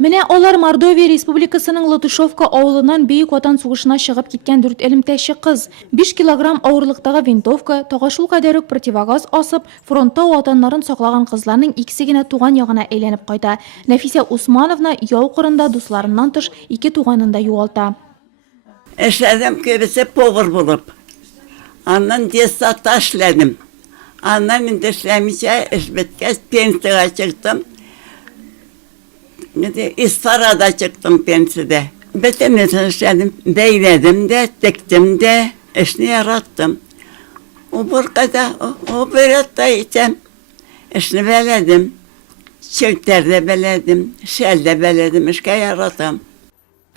Менә алар Мордовия Республикасының Латышовка авылынан Бөек Ватан сугышына чыгып киткән 4 элемтәче кыз. 5 килограмм авырлыктагы винтовка, тагышул кадәр үк противогаз асып, фронтта ватаннарын саклаган кызларның икесе генә туган ягына әйләнеп кайта. Нәфисә Усмановна яу кырында дусларыннан тыш 2 туганын да югалта. Эшләдем көбесе повар булып. Аннан десатта эшләдем. Аннан инде эшләмичә эш беткәч пенсияга чыктым. İsfara'da çıktım penside. Betemeden işledim, beyledim de, diktim de, işini yarattım. O burkada, o börekta içem. İşini beledim, çökterde beledim, şelde beledim, işe yarattım.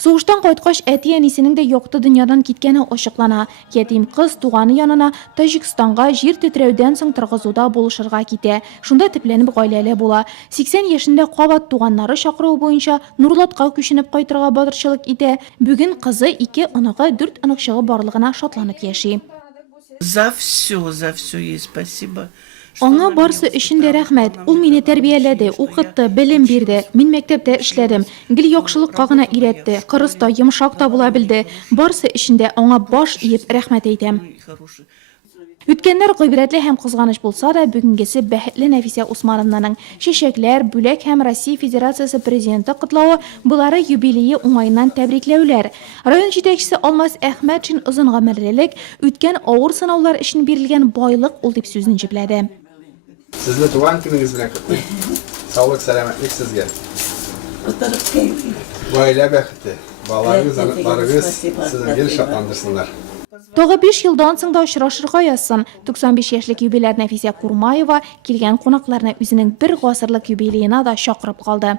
Сугыштан кайткач, әти-әнисенең дә якты дөньядан киткәне ачыклана. Ятим кыз туганы янына Таҗикстанга җир тетрәүдән соң торгызуда булышырга китә. Шунда төпләнеп гаиләле була. 80 яшендә кабат туганнары чакыруы буенча Нурлатка күченеп кайтырга батырчылык итә. Бүген кызы 2 оныгы, 4 оныкчыгы барлыгына шатланып яши. За все ей спасибо. Аңа барсы өчен дә рәхмәт. Ул мине тәрбияләде, укытты, белем бирде. Мин мәктәптә эшләдем. Гел яхшылыкка гына өйрәтте. Кырыста, йомшак та була белде. Барсы өчен дә аңа баш иеп рәхмәт әйтәм. Үткәннәр гыйбрәтле һәм кызганыч булса да, бүгенгесе бәхетле Нәфисә Усмановнаның чәчәкләр, бүләк һәм Россия Федерациясе президенты котлавы булары юбилее уңайыннан тәбрикләүләр. Район җитәкчесе Алмаз Әхмәтшин озын гомерлелек, үткән авыр сынаулар өчен бирелгән байлык ул дип сүзен җипләде. Сезне туган көнегез белән котлыйм. Саулык, сәламәтлек сезгә. Гаилә бәхете, балаларыгыз, аныкларыгыз сезне гел шатландырсыннар. Тагы 5 елдан соң да очрашырга язсын. 95 яшьлек юбиляр Нәфисә Курмаева килгән кунакларны үзенең 1 гасырлык юбилеена да чакырып калды.